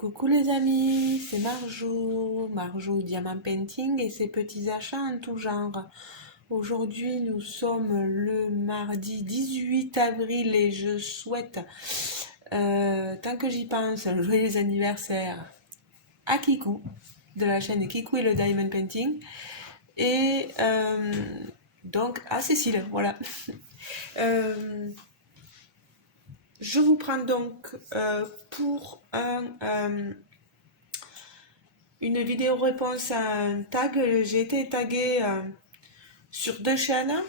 Coucou les amis, c'est Marjo Diamant Painting et ses petits achats en tout genre. Aujourd'hui, nous sommes le mardi 18 avril et je souhaite, tant que j'y pense, un joyeux anniversaire à Kikou de la chaîne Kikou et le Diamond Painting et donc à Cécile, voilà. Euh, je vous prends donc pour une vidéo réponse à un tag. J'ai été taguée sur deux chaînes,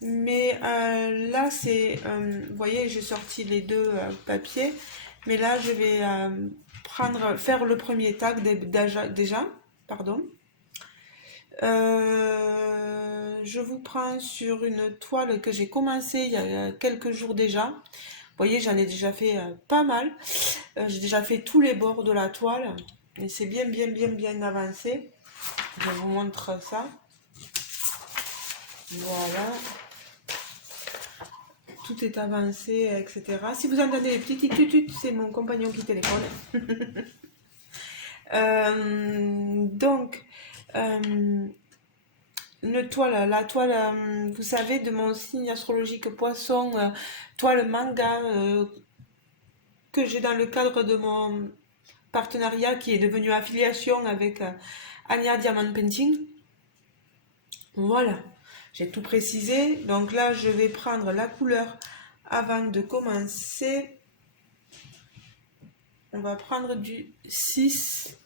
mais là c'est, vous voyez, j'ai sorti les deux papiers, mais là je vais faire le premier tag déjà, pardon. Je vous prends sur une toile que j'ai commencé il y a quelques jours déjà. Vous voyez, j'en ai déjà fait pas mal. J'ai déjà fait tous les bords de la toile et c'est bien avancé. Je vous montre ça. Voilà. Tout est avancé, etc. Si vous entendez les petits tic-tuc, c'est mon compagnon qui téléphone. Donc, la toile, vous savez, de mon signe astrologique poisson, toile manga que j'ai dans le cadre de mon partenariat qui est devenu affiliation avec Anya Diamond Painting. Voilà, j'ai tout précisé. Donc là, je vais prendre la couleur avant de commencer. On va prendre du 6.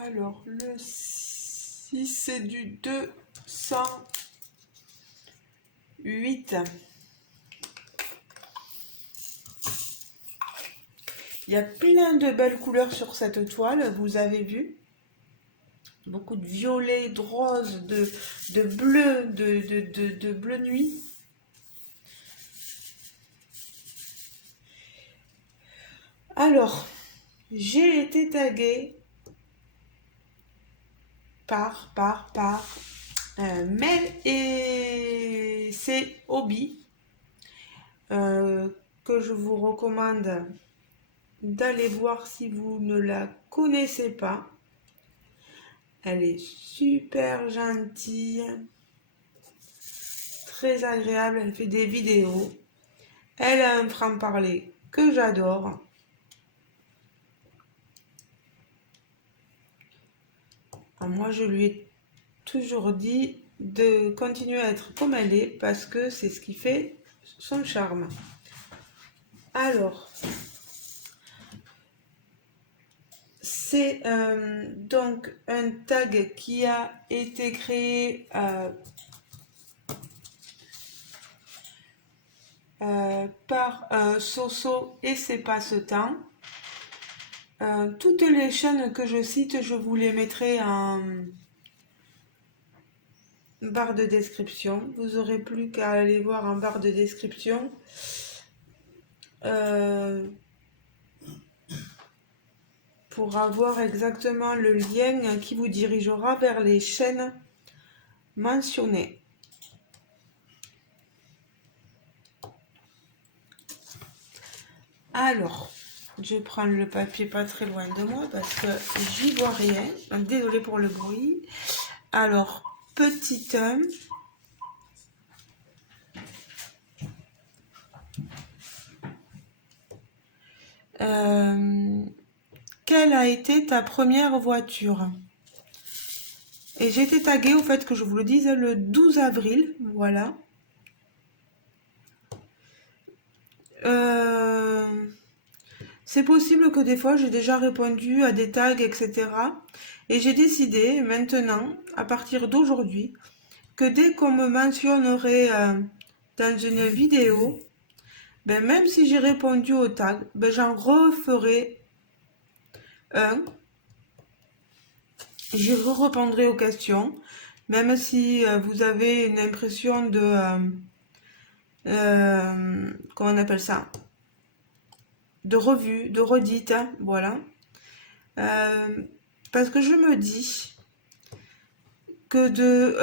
Alors, le 6, c'est du 208. Il y a plein de belles couleurs sur cette toile, vous avez vu. Beaucoup de violet, de rose, de bleu, de bleu nuit. Alors, j'ai été taguée par Mel et ses hobbies que je vous recommande d'aller voir si vous ne la connaissez pas. Elle est super gentille, très agréable, elle fait des vidéos. Elle a un franc-parler que j'adore. Moi, je lui ai toujours dit de continuer à être comme elle est parce que c'est ce qui fait son charme. Alors, c'est donc un tag qui a été créé par Soso et ses passe-temps. Toutes les chaînes que je cite, je vous les mettrai en barre de description. Vous n'aurez plus qu'à aller voir en barre de description. Pour avoir exactement le lien qui vous dirigera vers les chaînes mentionnées. Alors, je prends le papier pas très loin de moi parce que j'y vois rien. Désolée pour le bruit. Alors, petit 1. Quelle a été ta première voiture? Et j'ai été taguée au fait que je vous le dise le 12 avril. Voilà. C'est possible que des fois j'ai déjà répondu à des tags, etc. Et j'ai décidé maintenant, à partir d'aujourd'hui, que dès qu'on me mentionnerait dans une vidéo, ben même si j'ai répondu au tag, ben j'en referai un. Je vous répondrai aux questions, même si vous avez une impression de... comment on appelle ça? De revue, de redite, hein, voilà. Parce que je me dis que de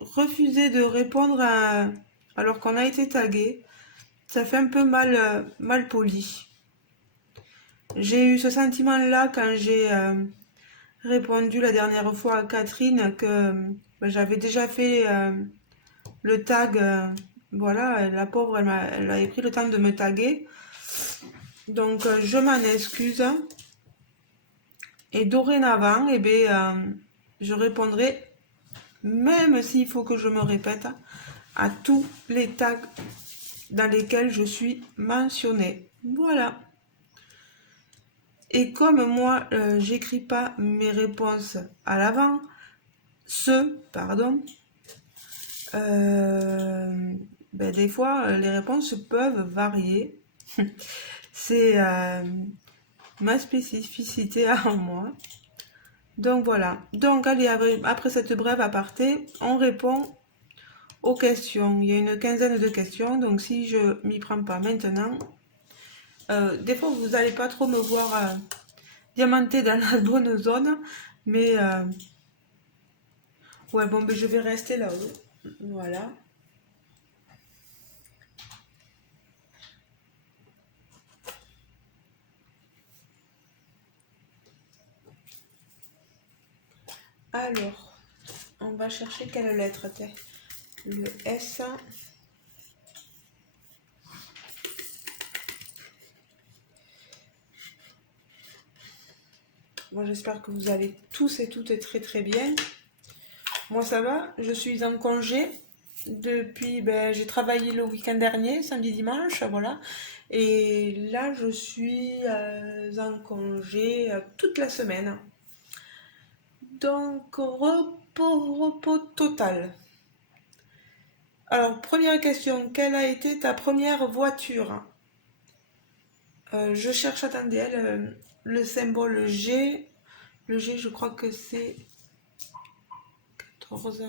refuser de répondre alors qu'on a été tagué, ça fait un peu mal poli. J'ai eu ce sentiment-là quand j'ai répondu la dernière fois à Catherine que j'avais déjà fait le tag. Voilà, la pauvre, elle avait pris le temps de me taguer. Donc, je m'en excuse. Et dorénavant, eh bien, je répondrai, même s'il faut que je me répète, à tous les tags dans lesquels je suis mentionnée. Voilà. Et comme moi, j'écris pas mes réponses à l'avant, pardon, des fois, les réponses peuvent varier. C'est ma spécificité à moi. Donc voilà. Donc allez, après cette brève aparté, on répond aux questions. Il y a une quinzaine de questions, donc si je m'y prends pas maintenant, des fois vous n'allez pas trop me voir diamanter dans la bonne zone, mais ouais, bon, je vais rester là-haut. Voilà. Alors, on va chercher quelle lettre? Le S. Moi, j'espère que vous allez tous et toutes très très bien. Moi, ça va. Je suis en congé depuis. J'ai travaillé le week-end dernier, samedi, dimanche, voilà. Et là, je suis en congé toute la semaine. Donc, repos total. Alors, première question, quelle a été ta première voiture? Je cherche, attendez, le symbole G. Le G, je crois que c'est 14.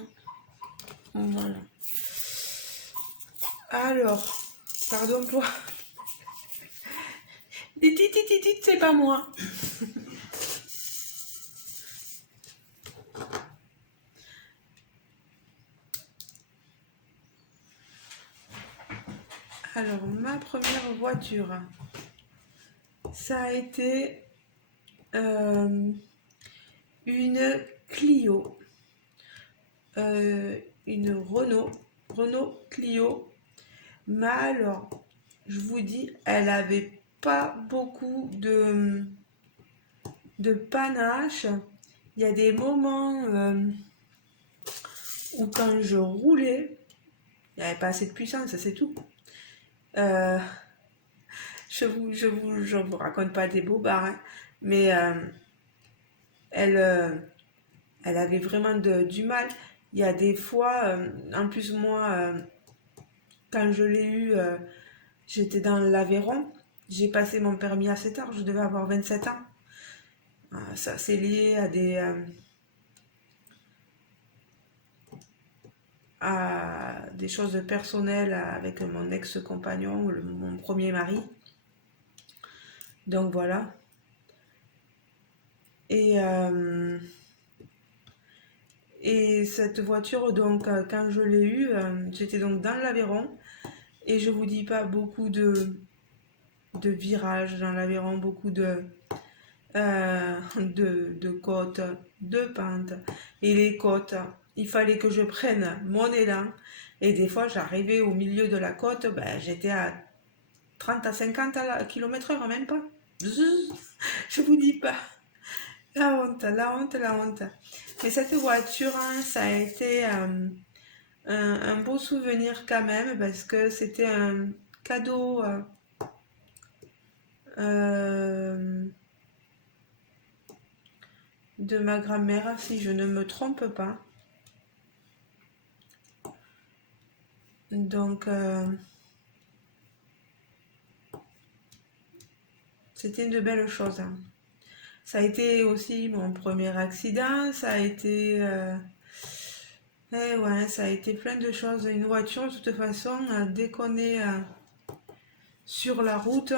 Voilà. Alors, pardon pour... Dites, c'est pas moi. Alors, ma première voiture, ça a été une Clio. Une Renault Clio. Mais alors, je vous dis, elle avait pas beaucoup de panache. Il y a des moments où quand je roulais, il n'y avait pas assez de puissance, c'est tout. Euh, je vous raconte pas des bobards, hein, mais elle, elle avait vraiment du mal. Il y a des fois, en plus moi, quand je l'ai eu, j'étais dans l'Aveyron. J'ai passé mon permis assez tard, je devais avoir 27 ans. Ça, c'est lié à des choses personnelles avec mon ex-compagnon, mon premier mari. Donc voilà. Et, euh, et cette voiture, donc, quand je l'ai eue, j'étais donc dans l'Aveyron. Et je vous dis pas beaucoup de virages dans l'Aveyron, beaucoup de côtes, de pentes. Et les côtes, il fallait que je prenne mon élan. Et des fois, j'arrivais au milieu de la côte, j'étais à 30 à 50 km/h, même pas. Je vous dis pas. La honte, la honte, la honte. Mais cette voiture, hein, ça a été un beau souvenir quand même parce que c'était un cadeau euh, de ma grand-mère, si je ne me trompe pas. Donc, c'était une de belles choses, hein. Ça a été aussi mon premier accident, ça a été... ouais, ça a été plein de choses. Une voiture, de toute façon, dès qu'on est sur la route,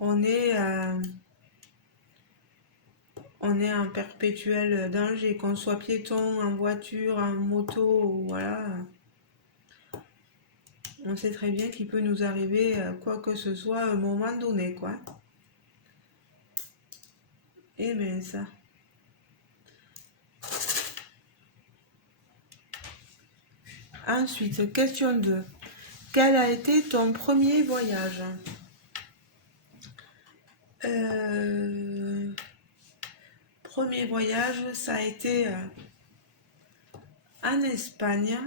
on est, euh, on est en perpétuel danger, qu'on soit piéton, en voiture, en moto, voilà. On sait très bien qu'il peut nous arriver quoi que ce soit à un moment donné, quoi. Eh bien, ça. Ensuite, question 2. Quel a été ton premier voyage? Premier voyage, ça a été en Espagne.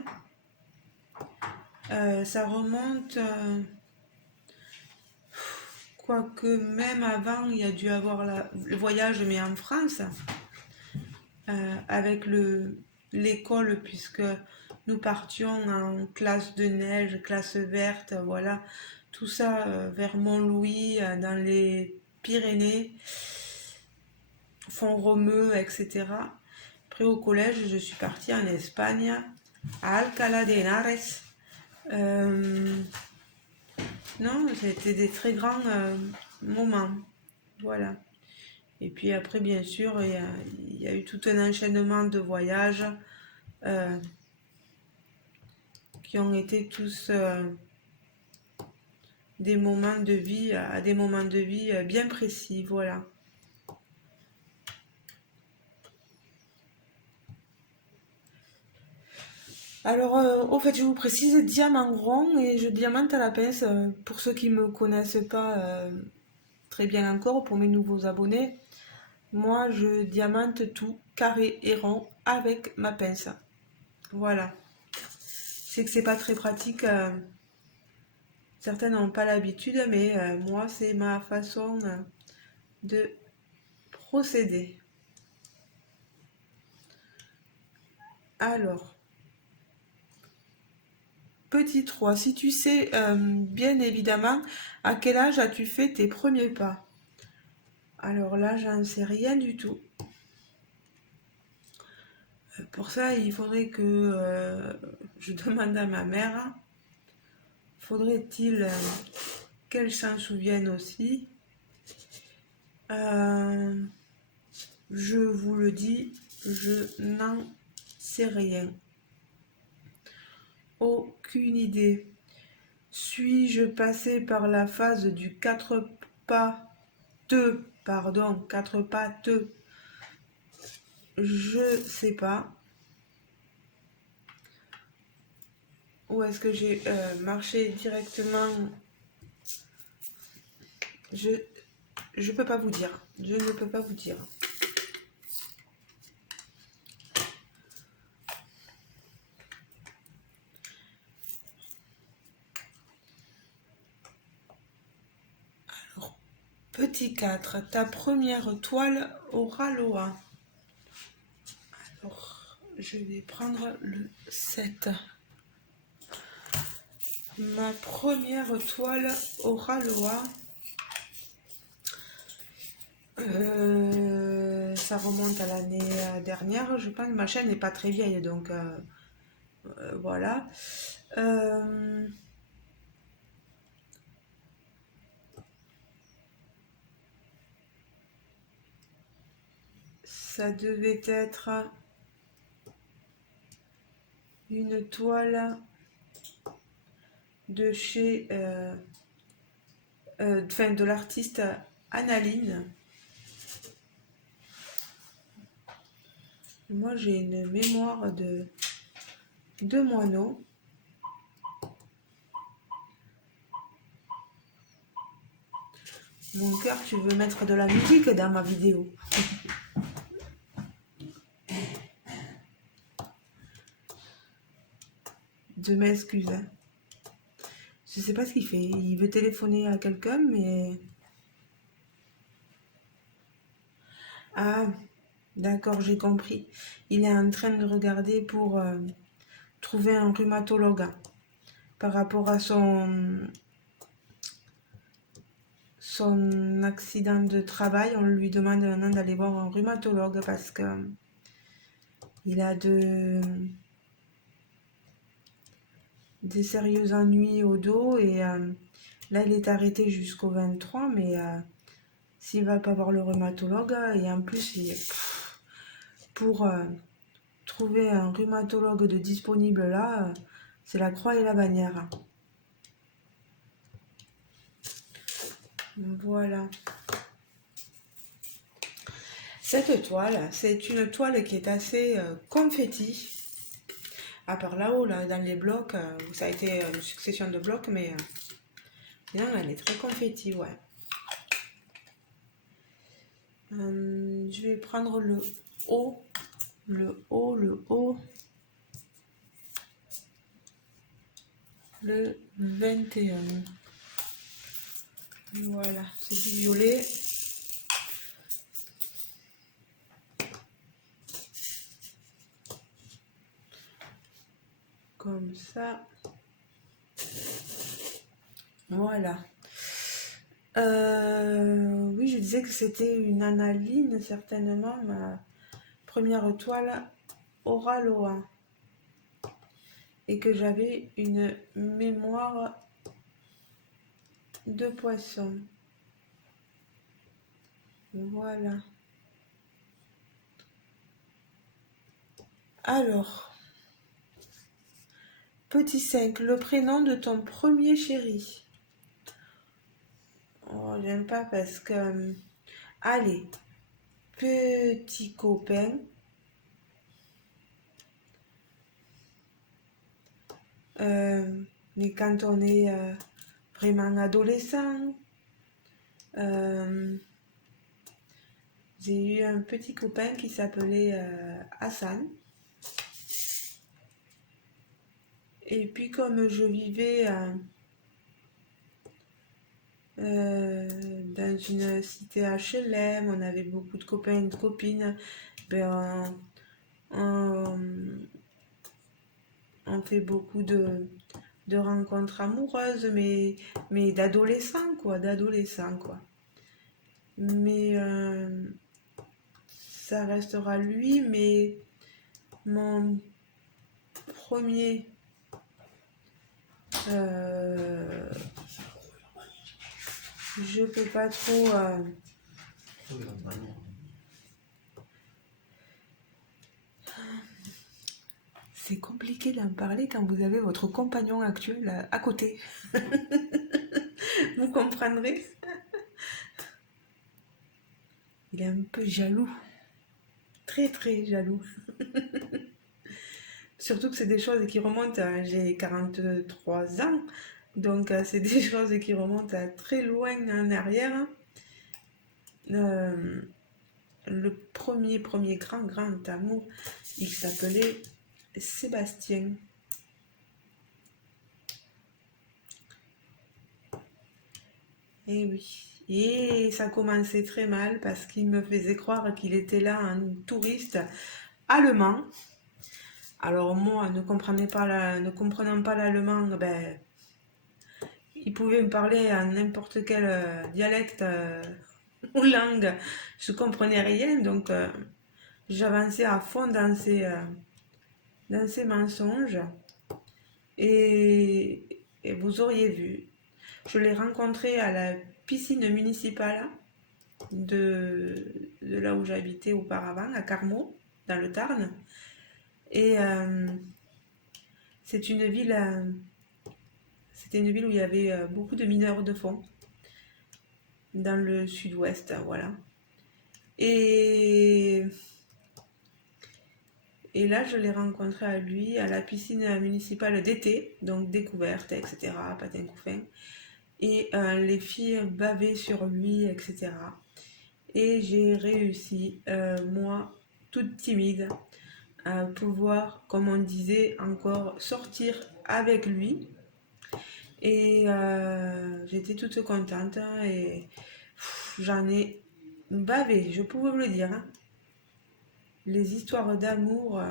Ça remonte, quoique même avant, il y a dû avoir le voyage, mais en France, avec l'école, puisque nous partions en classe de neige, classe verte, voilà, tout ça vers Montlouis, dans les Pyrénées, Font-Romeu, etc. Après au collège, je suis partie en Espagne, à Alcalá de Henares. Non, c'était des très grands moments. Voilà. Et puis après, bien sûr, il y a eu tout un enchaînement de voyages euh, qui ont été tous des moments de vie, à des moments de vie bien précis. Voilà. Alors, au fait, je vous précise, diamant rond et je diamante à la pince. Pour ceux qui ne me connaissent pas très bien encore, pour mes nouveaux abonnés, moi, je diamante tout carré et rond avec ma pince. Voilà. Je sais que c'est pas très pratique. Certains n'ont pas l'habitude, mais moi, c'est ma façon de procéder. Alors, petit 3, si tu sais bien évidemment à quel âge as-tu fait tes premiers pas? Alors là, j'en sais rien du tout. Pour ça, il faudrait que je demande à ma mère. Faudrait-il qu'elle s'en souvienne aussi? Euh, je vous le dis, je n'en sais rien. Aucune idée. Suis-je passé par la phase du quatre pattes, pardon, quatre pattes? Je sais pas. Ou est-ce que j'ai marché directement? Je je peux pas vous dire. Je ne peux pas vous dire. Alors, petit 4, ta première toile au Ralois. Alors, je vais prendre le 7. Ma première toile au Ralois. Ça remonte à l'année dernière, je pense. Ma chaîne n'est pas très vieille, donc voilà. Ça devait être une toile de chez, de l'artiste Analine. Moi, j'ai une mémoire de moineau. Mon cœur, tu veux mettre de la musique dans ma vidéo? Je m'excuse. Hein. Je sais pas ce qu'il fait. Il veut téléphoner à quelqu'un, mais... Ah, d'accord, j'ai compris. Il est en train de regarder pour trouver un rhumatologue par rapport à son accident de travail. On lui demande maintenant d'aller voir un rhumatologue parce que il a des sérieux ennuis au dos et là il est arrêté jusqu'au 23, mais s'il va pas voir le rhumatologue et en plus pour trouver un rhumatologue de disponible là, c'est la croix et la bannière. Voilà. Cette toile, c'est une toile qui est assez confetti. À part là-haut, là, dans les blocs, ça a été une succession de blocs, mais non, elle est très confetti, ouais. Je vais prendre le haut, le haut, le haut, le 21. Voilà, c'est du violet. Comme ça. Voilà. Oui, je disais que c'était une analine, certainement, ma première toile Oraloa. Et que j'avais une mémoire de poisson. Voilà. Alors, petit 5, le prénom de ton premier chéri. Oh, j'aime pas parce que... allez, petit copain. Mais quand on est vraiment adolescent, j'ai eu un petit copain qui s'appelait Hassan. Et puis comme je vivais dans une cité HLM, on avait beaucoup de copains et de copines, ben, on fait beaucoup de rencontres amoureuses, mais d'adolescents, quoi, Mais ça restera lui, mais mon premier je peux pas trop c'est compliqué d'en parler quand vous avez votre compagnon actuel à côté. Vous comprendrez. Il est un peu jaloux. Très très jaloux. Surtout que c'est des choses qui remontent à... J'ai 43 ans. Donc c'est des choses qui remontent à très loin en arrière. Le premier grand amour, il s'appelait Sébastien. Et oui. Et ça commençait très mal parce qu'il me faisait croire qu'il était là un touriste allemand. Alors moi, ne comprenant pas l'allemand, ben, il pouvait me parler en n'importe quel dialecte ou langue. Je comprenais rien, donc j'avançais à fond dans ces mensonges. Et vous auriez vu, je l'ai rencontré à la piscine municipale de là où j'habitais auparavant, à Carmaux, dans le Tarn. Et c'est une ville, c'était une ville où il y avait beaucoup de mineurs de fond, dans le sud-ouest, voilà. Et, et là, je l'ai rencontré à lui, à la piscine municipale d'été, donc découverte, etc., patin couffin. Et les filles bavaient sur lui, etc. Et j'ai réussi, moi, toute timide, à pouvoir, comme on disait, encore sortir avec lui. Et j'étais toute contente et j'en ai bavé, je pouvais vous le dire. Hein. Les histoires d'amour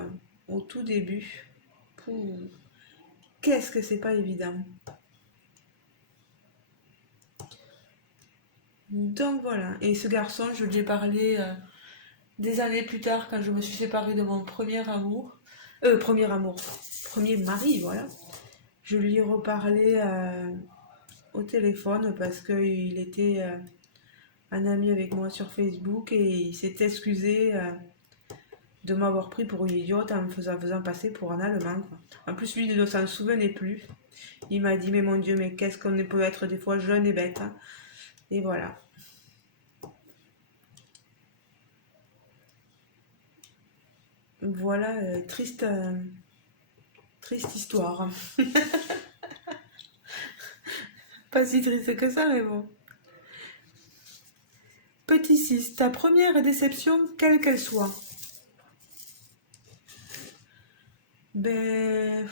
au tout début, qu'est-ce que c'est pas évident. Donc voilà, et ce garçon, je lui ai parlé des années plus tard quand je me suis séparée de mon premier amour. Premier mari, voilà. Je lui ai reparlé au téléphone parce qu'il était un ami avec moi sur Facebook et il s'est excusé de m'avoir pris pour une idiote en me faisant passer pour un Allemand. Quoi. En plus, lui, il ne s'en souvenait plus. Il m'a dit, mais mon Dieu, mais qu'est-ce qu'on peut être des fois jeune et bête. Hein. Et voilà. Voilà, triste histoire. Pas si triste que ça, mais bon. Petit 6, ta première déception, quelle qu'elle soit. Ben,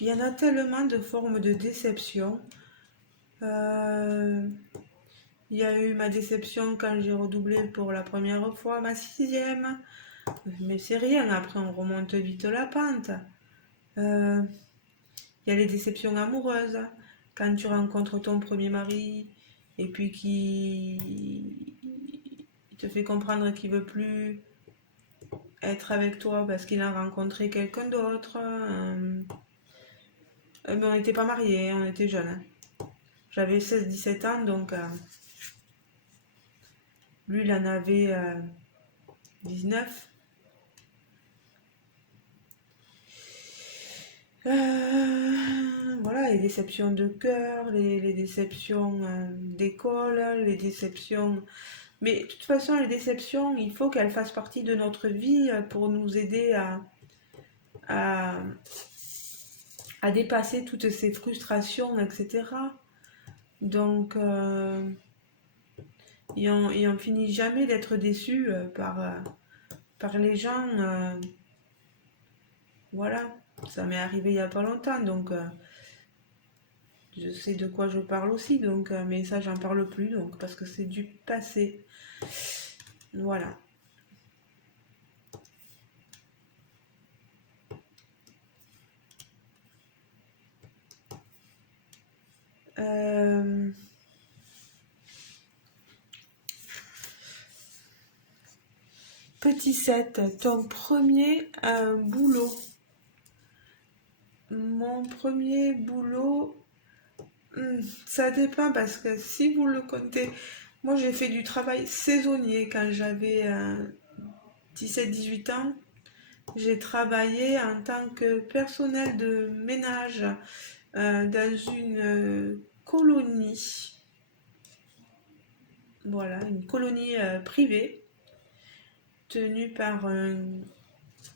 il y en a tellement de formes de déception. Euh, Il y a eu ma déception quand j'ai redoublé pour la première fois ma sixième. Mais c'est rien, après on remonte vite la pente. Euh, Il y a les déceptions amoureuses. Quand tu rencontres ton premier mari et puis qui te fait comprendre qu'il veut plus être avec toi parce qu'il a rencontré quelqu'un d'autre. Mais on n'était pas mariés, on était jeunes. J'avais 16-17 ans, donc lui il en avait 19. Voilà, les déceptions de cœur, les déceptions d'école, les déceptions. Mais de toute façon, les déceptions, il faut qu'elles fassent partie de notre vie pour nous aider à, à dépasser toutes ces frustrations, etc. Donc, et on finit jamais d'être déçu par les gens. Voilà, ça m'est arrivé il n'y a pas longtemps, donc je sais de quoi je parle aussi, donc, mais ça, j'en parle plus, donc, parce que c'est du passé. Voilà. Euh, Petit 7, ton premier boulot. Mon premier boulot, ça dépend parce que si vous le comptez, moi j'ai fait du travail saisonnier quand j'avais 17-18 ans. J'ai travaillé en tant que personnel de ménage dans une colonie. Voilà, une colonie privée tenue par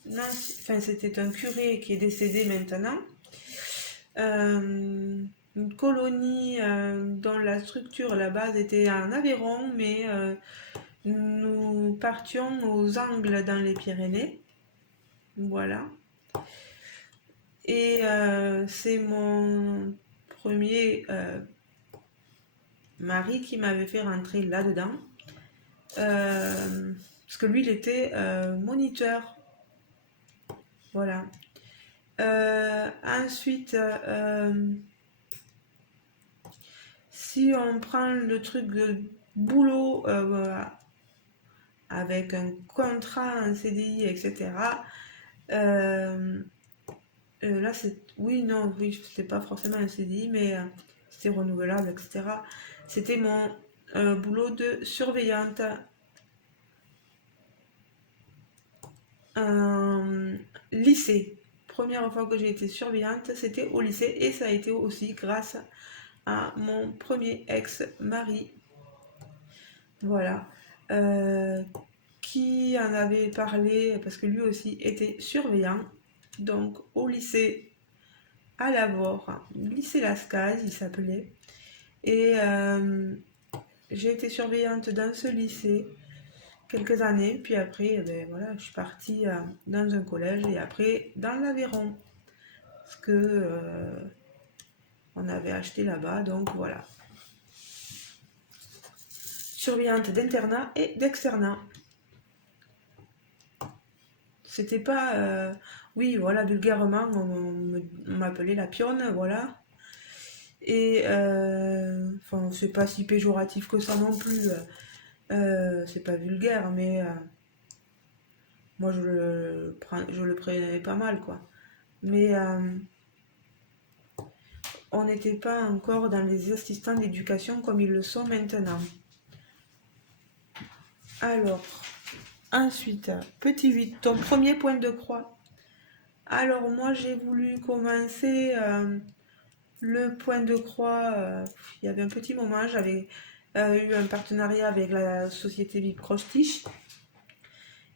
enfin c'était un curé qui est décédé maintenant. Une colonie dont la structure, la base était en Aveyron, mais nous partions aux Angles dans les Pyrénées. Voilà. Et c'est mon premier mari qui m'avait fait rentrer là-dedans. Parce que lui, il était moniteur. Voilà. Ensuite, si on prend le truc de boulot avec un contrat, un CDI, etc., là, c'est. Oui, non, oui, c'était pas forcément un CDI, mais c'était renouvelable, etc. C'était mon boulot de surveillante. Lycée. Première fois que j'ai été surveillante, c'était au lycée et ça a été aussi grâce à mon premier ex-mari. Voilà. Euh, qui en avait parlé parce que lui aussi était surveillant. Donc au lycée à Lavore, lycée Lascaz, il s'appelait. Et j'ai été surveillante dans ce lycée quelques années, puis après, ben, voilà, je suis partie dans un collège et après dans l'Aveyron, parce que on avait acheté là-bas, donc voilà. Surveillante d'internat et d'externat. C'était pas, oui, voilà, vulgairement, on m'appelait la pionne, voilà. Et, enfin, c'est pas si péjoratif que ça non plus. C'est pas vulgaire, mais moi je le prenais pas mal, quoi. Mais on n'était pas encore dans les assistants d'éducation comme ils le sont maintenant. Alors, ensuite, petit 8, ton premier point de croix. Alors moi j'ai voulu commencer Le point de croix, il y avait un petit moment, j'avais eu un partenariat avec la société Vip Crostiche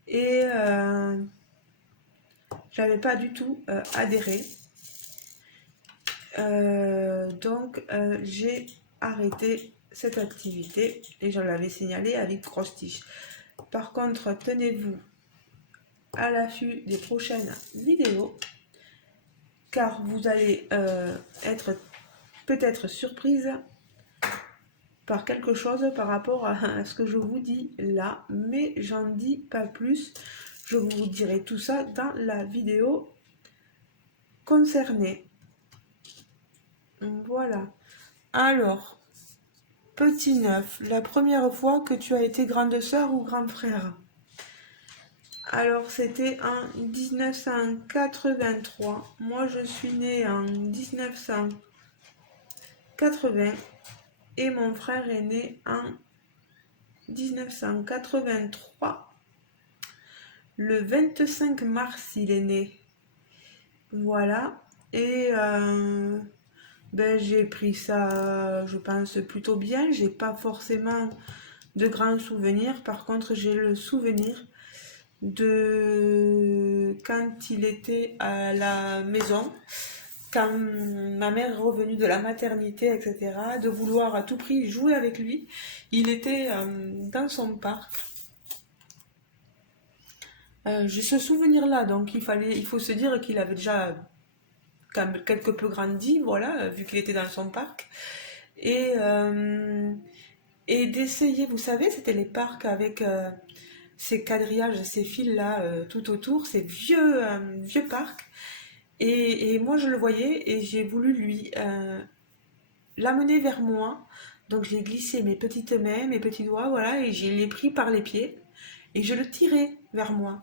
et j'avais pas du tout adhéré. Donc j'ai arrêté cette activité et je l'avais signalé à Vip Crostiche. Par contre, tenez-vous à l'affût des prochaines vidéos car vous allez être peut-être surprise par quelque chose par rapport à ce que je vous dis là, mais j'en dis pas plus. Je vous dirai tout ça dans la vidéo concernée. Voilà. Alors, petit neuf, la première fois que tu as été grande sœur ou grand frère? Alors, c'était en 1983. Moi, je suis née en 1980 et mon frère est né en 1983. Le 25 mars, il est né. Voilà. Et j'ai pris ça, je pense, plutôt bien. J'ai pas forcément de grands souvenirs. Par contre, j'ai le souvenir de quand il était à la maison, quand ma mère est revenue de la maternité, etc., de vouloir à tout prix jouer avec lui. Il était dans son parc. J'ai ce souvenir-là, donc il faut se dire qu'il avait déjà quelque peu grandi, voilà, vu qu'il était dans son parc. Et, euh, et d'essayer, vous savez, c'était les parcs avec ces quadrillages, ces fils-là tout autour, ces vieux parcs. Et moi, je le voyais et j'ai voulu lui l'amener vers moi. Donc j'ai glissé mes petites mains, mes petits doigts, voilà, et je l'ai pris par les pieds et je le tirais vers moi.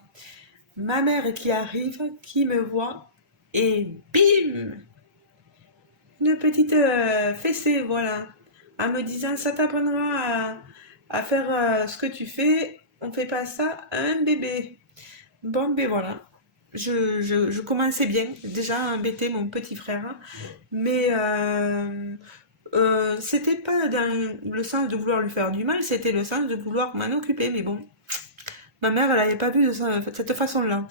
Ma mère qui arrive, qui me voit, et bim! Une petite fessée, voilà. En me disant, ça t'apprendra à faire ce que tu fais, on fait pas ça à un bébé. Bon, ben voilà. Je commençais bien, déjà à embêter mon petit frère, mais c'était pas dans le sens de vouloir lui faire du mal, c'était le sens de vouloir m'en occuper, mais bon, ma mère, elle n'avait pas vu de cette façon-là.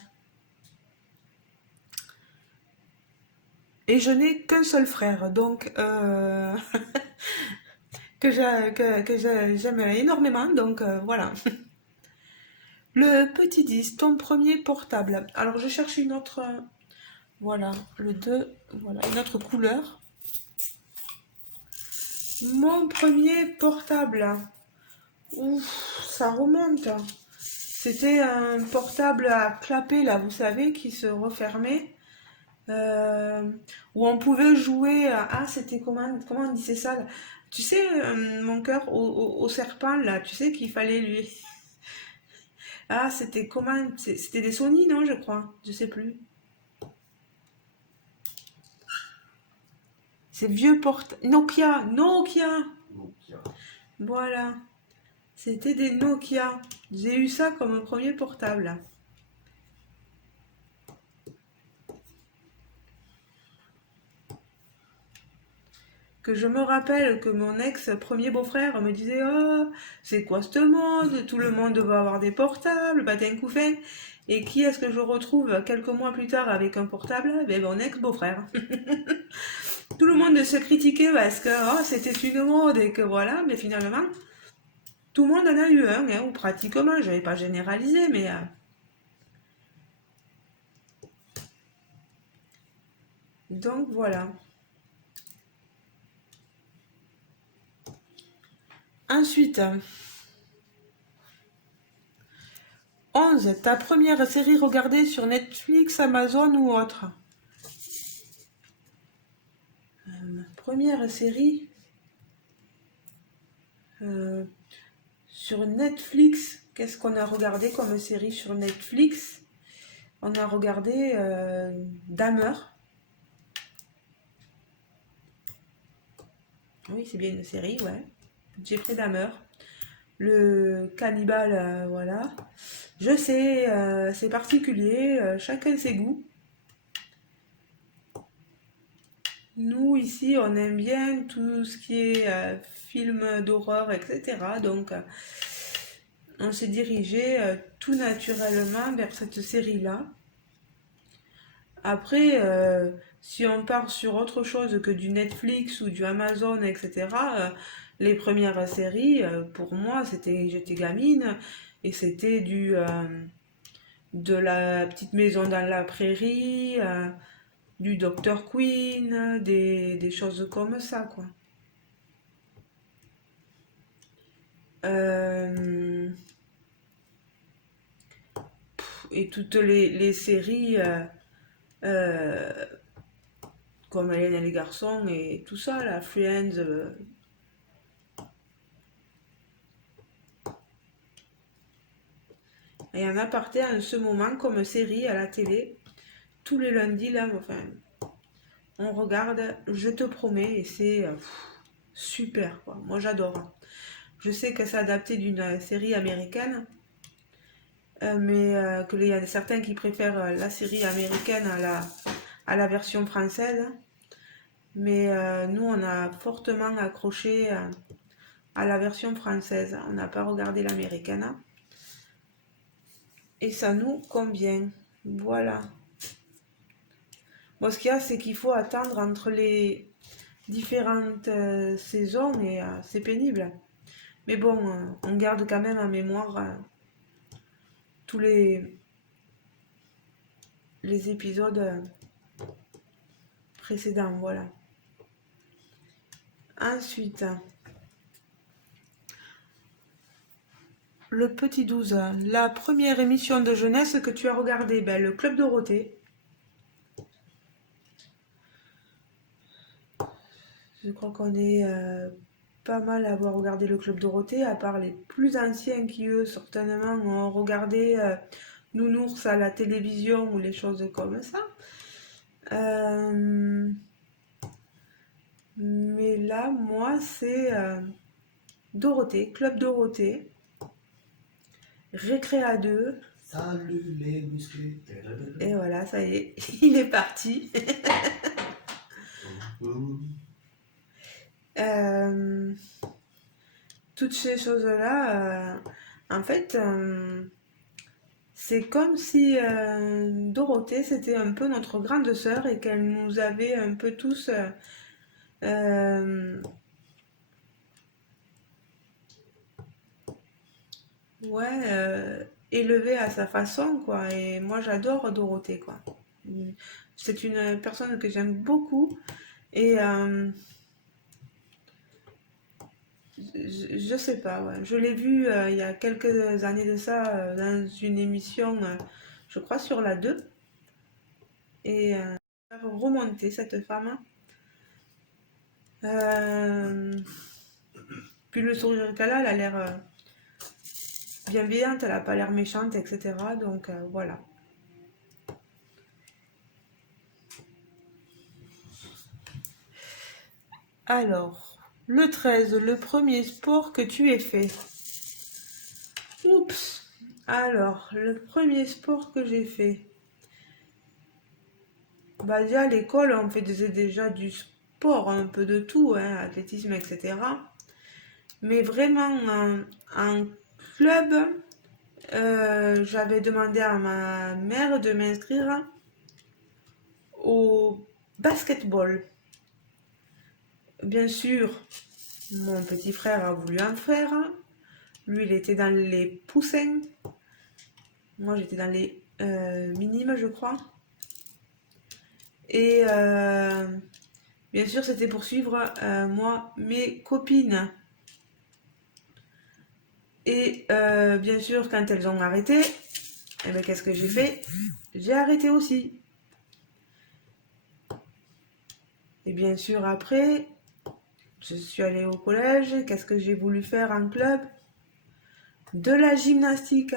Et je n'ai qu'un seul frère, donc j'aime énormément, donc voilà. Le petit 10, ton premier portable. Alors je cherche une autre, voilà, le 2, voilà, une autre couleur. Mon premier portable, ouf, ça remonte. C'était un portable à clapet, là, vous savez, qui se refermait. euh, Où on pouvait jouer à... Ah, c'était comment on disait ça là. Tu sais, mon cœur au serpent, là, tu sais qu'il fallait lui... Ah, c'était comment? C'était des Sony, non, je crois. Je sais plus. C'est vieux porte... Nokia. Voilà. C'était des Nokia. J'ai eu ça comme un premier portable. Que je me rappelle que mon ex-premier beau-frère me disait oh, c'est quoi cette mode? Tout le monde va avoir des portables, patin couffin. Et qui est-ce que je retrouve quelques mois plus tard avec un portable? Ben, mon ex-beau-frère. Tout le monde se critiquait parce que oh, c'était une mode et que voilà, mais finalement, tout le monde en a eu un, hein, ou pratiquement, je vais pas généraliser, mais donc voilà. Ensuite, 11. Ta première série regardée sur Netflix, Amazon ou autre? Première série euh, sur Netflix. Qu'est-ce qu'on a regardé comme série sur Netflix? On a regardé Dahmer. Oui, c'est bien une série, ouais. Jeffrey Dahmer. Le cannibale, voilà. Je sais, c'est particulier, chacun ses goûts. Nous, ici, on aime bien tout ce qui est film d'horreur, etc. Donc, on s'est dirigé tout naturellement vers cette série-là. Après, si on part sur autre chose que du Netflix ou du Amazon, etc., les premières séries, pour moi, j'étais gamine et c'était de la petite maison dans la prairie, du Dr. Queen, des choses comme ça, quoi. Euh, et toutes les séries euh, comme Hélène et les garçons et tout ça, la Friends. Il y en a partait en ce moment comme série à la télé. Tous les lundis, là, enfin, on regarde, je te promets, et c'est super, quoi. Moi, j'adore. Je sais que c'est adapté d'une série américaine, mais qu'il y a certains qui préfèrent la série américaine à la version française. Mais nous, on a fortement accroché à la version française. On n'a pas regardé l'américaine. Et ça nous convient. Voilà. Bon, ce qu'il y a, c'est qu'il faut attendre entre les différentes saisons et c'est pénible. Mais bon, on garde quand même en mémoire tous les épisodes précédents. Voilà. Ensuite, le petit 12, la première émission de jeunesse que tu as regardée, ben, le Club Dorothée. Je crois qu'on est pas mal à avoir regardé le Club Dorothée, à part les plus anciens qui, eux, certainement ont regardé Nounours à la télévision ou les choses comme ça. Mais là, moi, c'est Dorothée, Club Dorothée, Récré à deux. Salut les musclés. Et voilà, ça y est, il est parti. Euh, toutes ces choses-là, en fait, c'est comme si Dorothée, c'était un peu notre grande sœur et qu'elle nous avait un peu tous euh, ouais, élevés à sa façon, quoi. Et moi, j'adore Dorothée, quoi. C'est une personne que j'aime beaucoup et je sais pas, ouais. Je l'ai vue il y a quelques années de ça dans une émission, je crois sur la 2 et remonter cette femme. Euh, Puis le sourire qu'elle a, elle a l'air bienveillante, elle a pas l'air méchante, etc. Donc voilà. Alors, le 13, le premier sport que tu aies fait. Oups. Alors, le premier sport que j'ai fait. Bah déjà à l'école, on faisait déjà du sport, un peu de tout, hein, athlétisme, etc. Mais vraiment en club, j'avais demandé à ma mère de m'inscrire au basketball. Bien sûr, mon petit frère a voulu en faire. Lui, il était dans les poussins. Moi, j'étais dans les minimes, je crois. Et bien sûr, c'était pour suivre moi, mes copines. Et bien sûr, quand elles ont arrêté, eh ben, qu'est-ce que j'ai fait? J'ai arrêté aussi. Et bien sûr, après, je suis allée au collège. Qu'est-ce que j'ai voulu faire en club? De la gymnastique.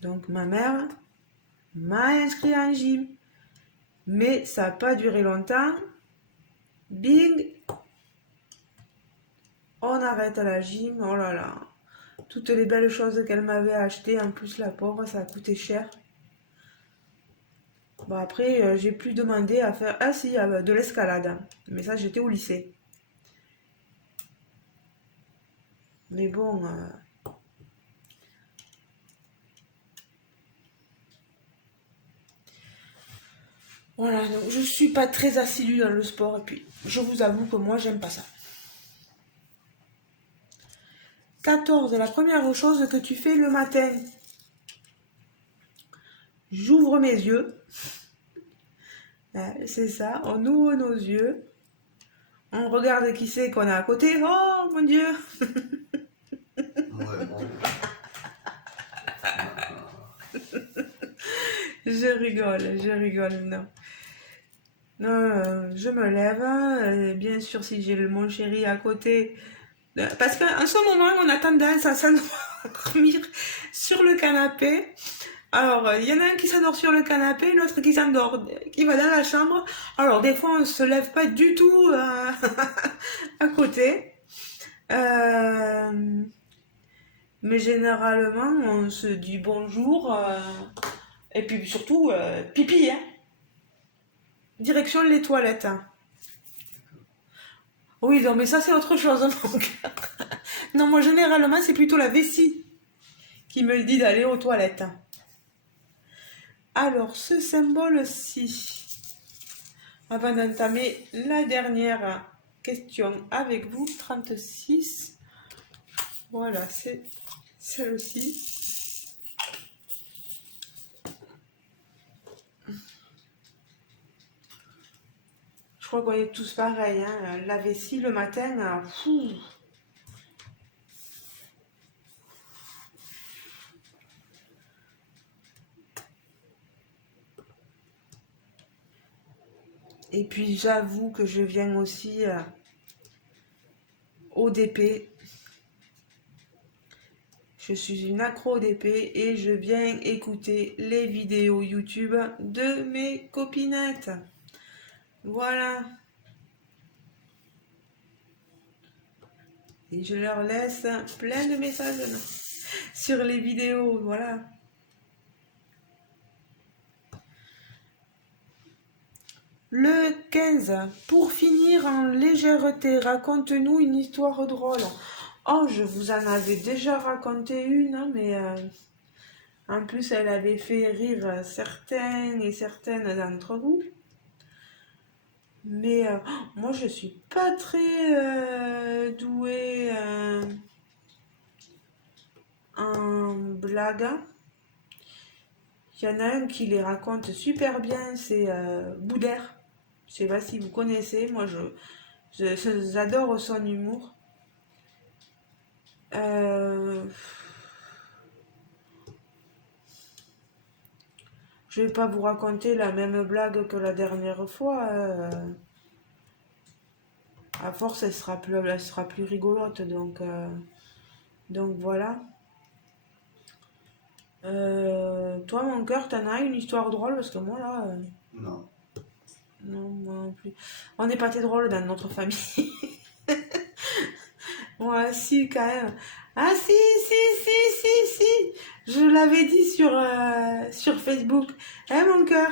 Donc ma mère m'a inscrit en gym. Mais ça n'a pas duré longtemps. Bing, on arrête à la gym. Oh là là. Toutes les belles choses qu'elle m'avait achetées. En plus, la pauvre, ça a coûté cher. Bon, après, j'ai plus demandé à faire... Ah si, de l'escalade. Mais ça, j'étais au lycée. Mais bon... Voilà, donc je suis pas très assidue dans le sport. Et puis, je vous avoue que moi, j'aime pas ça. 14. La première chose que tu fais le matin. J'ouvre mes yeux. C'est ça, on ouvre nos yeux. On regarde qui c'est qu'on a à côté. Oh mon Dieu! Ouais, bon. Je rigole, non. Non, je me lève. Bien sûr, si j'ai mon chéri à côté. Parce qu'en ce moment, on a tendance à s'endormir sur le canapé. Alors, il y en a un qui s'endort sur le canapé, l'autre qui s'endort, qui va dans la chambre. Alors, des fois, on se lève pas du tout à côté. Euh, mais généralement, on se dit bonjour. Et puis surtout, pipi, hein. Direction les toilettes. Oui, non, mais ça, c'est autre chose. Donc. Non, moi, généralement, c'est plutôt la vessie qui me dit d'aller aux toilettes. Alors, ce symbole-ci, avant d'entamer la dernière question avec vous, 36. Voilà, c'est celle-ci. Je crois qu'on est tous pareils, hein. La vessie le matin, fou. Et puis j'avoue que je viens aussi au DP. Je suis une accro au DP et je viens écouter les vidéos YouTube de mes copinettes. Voilà. Et je leur laisse plein de messages sur les vidéos. Voilà. Le 15. Pour finir en légèreté, raconte-nous une histoire drôle. Oh, je vous en avais déjà raconté une, hein, mais en plus elle avait fait rire certains et certaines d'entre vous. Mais moi je suis pas très douée en blague. Il y en a un qui les raconte super bien, c'est Boudère. Je sais pas si vous connaissez, moi j'adore son humour. Euh, je vais pas vous raconter la même blague que la dernière fois. À force, elle sera plus rigolote, donc voilà. Toi, mon cœur, t'en as une histoire drôle parce que moi là, Non. non, moi non plus. On n'est pas très drôle dans notre famille. Ouais, si, quand même. Ah, si, si, si, si, si. Je l'avais dit sur Facebook. Eh, mon cœur,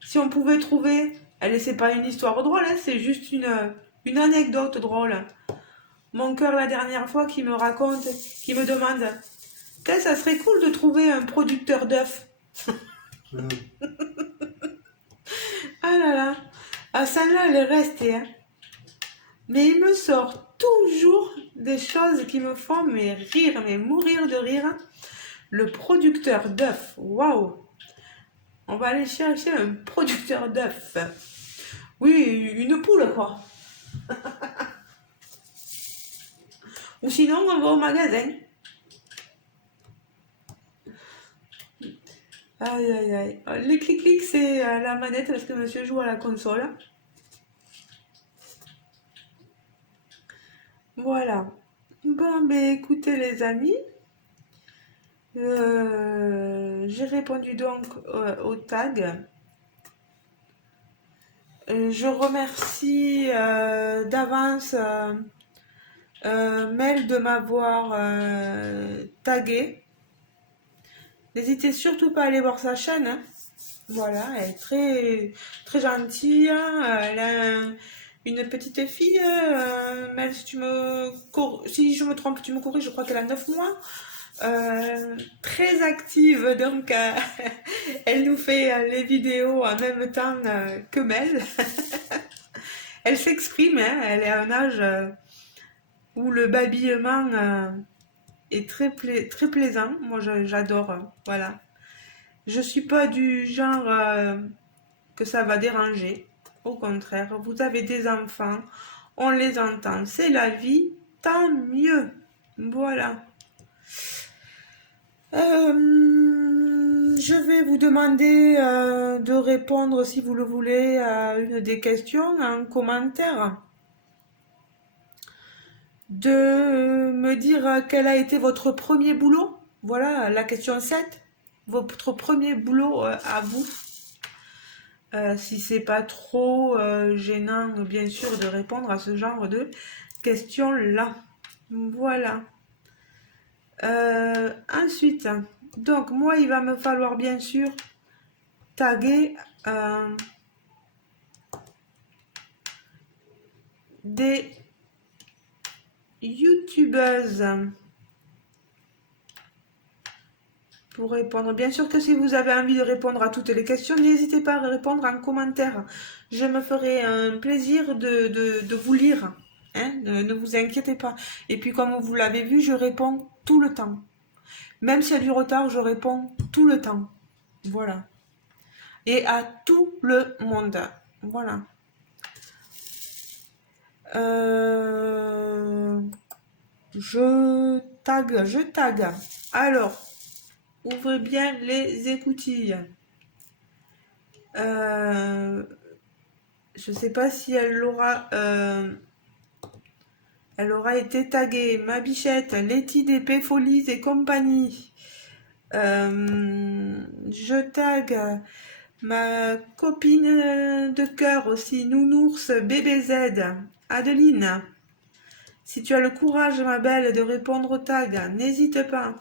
si on pouvait trouver. Allez, c'est pas une histoire drôle, hein, c'est juste une anecdote drôle. Mon cœur, la dernière fois, qui me raconte, qui me demande ça serait cool de trouver un producteur d'œufs. Mm. Ah là là. Ah, celle-là, elle est restée, hein. Mais il me sort toujours des choses qui me font rire, mais mourir de rire. Le producteur d'œufs. Waouh. On va aller chercher un producteur d'œufs. Oui, une poule, quoi. Ou sinon, on va au magasin. Aïe, aïe, aïe. Les clic-clic, c'est la manette parce que monsieur joue à la console. Voilà. Bon, ben écoutez les amis, j'ai répondu donc au tag. Je remercie d'avance Mel de m'avoir tagué. N'hésitez surtout pas à aller voir sa chaîne, hein. Voilà, elle est très, très gentille, hein. Elle a une petite fille, Mel, si je me trompe, tu me corriges, je crois qu'elle a 9 mois. Très active, donc elle nous fait les vidéos en même temps que Mel. Elle s'exprime, hein, elle est à un âge où le babillement est très plaisant. Moi, j'adore, voilà. Je suis pas du genre que ça va déranger. Au contraire, vous avez des enfants, on les entend, c'est la vie, tant mieux. Voilà. Je vais vous demander de répondre, si vous le voulez, à une des questions en commentaire. De me dire quel a été votre premier boulot. Voilà, la question 7. Votre premier boulot à vous. Si c'est pas trop gênant, bien sûr, de répondre à ce genre de questions-là. Voilà. Ensuite, donc moi, il va me falloir bien sûr taguer des youtubeuses pour répondre. Bien sûr que si vous avez envie de répondre à toutes les questions, n'hésitez pas à répondre en commentaire. Je me ferai un plaisir de vous lire. Hein, ne vous inquiétez pas. Et puis comme vous l'avez vu, je réponds tout le temps. Même s'il y a du retard, je réponds tout le temps. Voilà. Et à tout le monde. Voilà. Je tag. Alors, ouvrez bien les écoutilles. Je sais pas si elle aura été taguée. Ma bichette, Letty d'épée Folies et compagnie. Je tag ma copine de cœur aussi, Nounours BBZ, Adeline. Si tu as le courage, ma belle, de répondre au tag, n'hésite pas.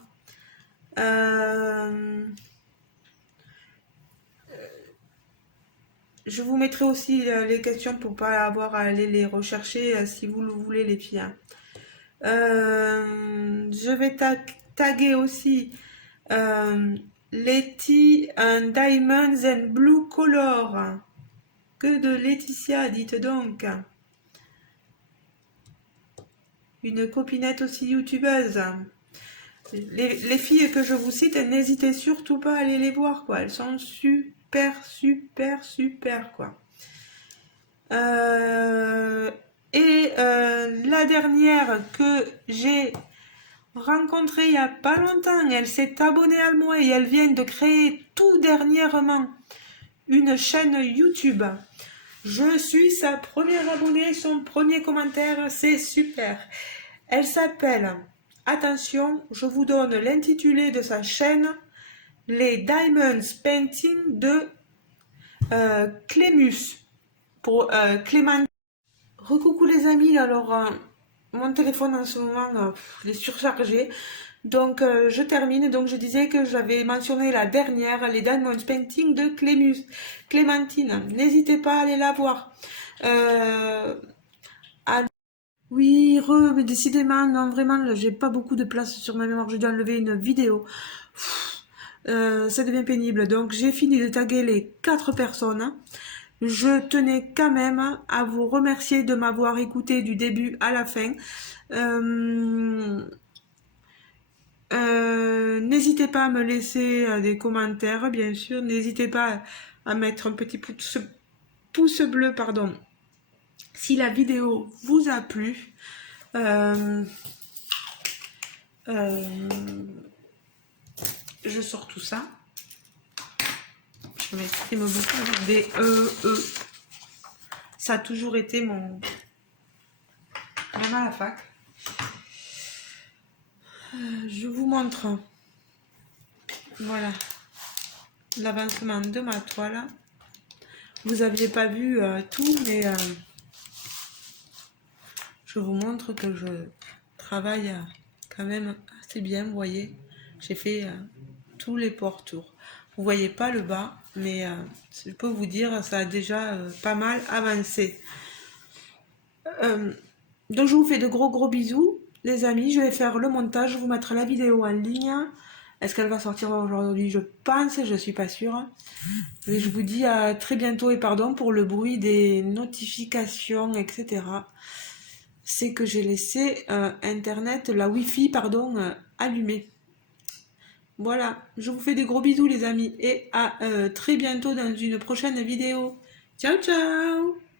Je vous mettrai aussi les questions pour pas avoir à aller les rechercher si vous le voulez, les filles. Je vais taguer aussi Letty and Diamonds and Blue Color. Que de Laetitia, dites donc. Une copinette aussi youtubeuse. Les filles que je vous cite, n'hésitez surtout pas à aller les voir, quoi. Elles sont super, super, super, quoi. La dernière que j'ai rencontrée il n'y a pas longtemps, elle s'est abonnée à moi et elle vient de créer tout dernièrement une chaîne YouTube. Je suis sa première abonnée, son premier commentaire, c'est super. Elle s'appelle, attention, je vous donne l'intitulé de sa chaîne, les Diamonds Painting de Clémus, pour Clément. Recoucou les amis, alors mon téléphone en ce moment il est surchargé, donc je termine. Donc je disais que j'avais mentionné la dernière, les Diamonds Painting de Clémentine. N'hésitez pas à aller la voir. Oui, mais décidément, non, vraiment, j'ai pas beaucoup de place sur ma mémoire. Je dois enlever une vidéo. Ça devient pénible. Donc, j'ai fini de taguer les 4 personnes. Je tenais quand même à vous remercier de m'avoir écouté du début à la fin. N'hésitez pas à me laisser des commentaires, bien sûr. N'hésitez pas à mettre un petit pouce bleu, pardon, si la vidéo vous a plu. Je sors tout ça. Je m'exprime beaucoup avec des Ça a toujours été mon... Même à la fac. Je vous montre. Voilà. L'avancement de ma toile. Vous n'aviez pas vu tout, mais je vous montre que je travaille quand même assez bien, vous voyez. J'ai fait tous les pourtours. Vous voyez pas le bas, mais je peux vous dire, ça a déjà pas mal avancé. Donc je vous fais de gros bisous, les amis. Je vais faire le montage, je vous mettrai la vidéo en ligne. Est-ce qu'elle va sortir aujourd'hui? Je pense, je suis pas sûre. Et je vous dis à très bientôt et pardon pour le bruit des notifications, etc. C'est que j'ai laissé Internet, la Wi-Fi, pardon, allumée. Voilà, je vous fais des gros bisous les amis et à très bientôt dans une prochaine vidéo. Ciao ciao!